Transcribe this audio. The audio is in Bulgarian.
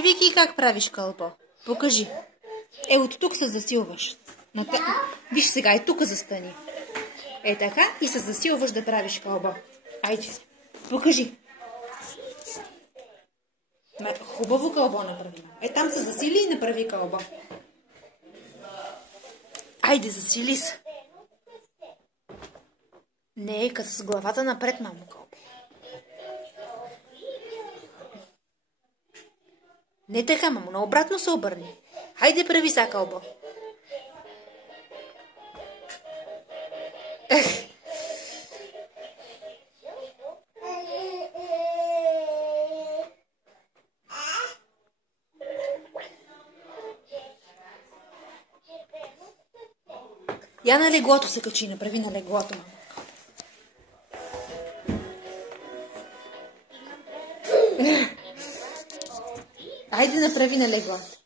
Покажи, Вики, как правиш кълбо. Покажи. От тук се засилваш. Виж сега, и тук застани. Така и се засилваш да правиш кълбо. Айде, покажи. Хубаво кълбо направи. Там се засили и направи кълбо. Айде, засили се. Не, като с главата напред, мамо, кълбо. Не така, мамо, наобратно се обърни. Хайде, прави са кълбо. Я на леглото се качи, направи на леглото, мамо. Айде, направи на леглото.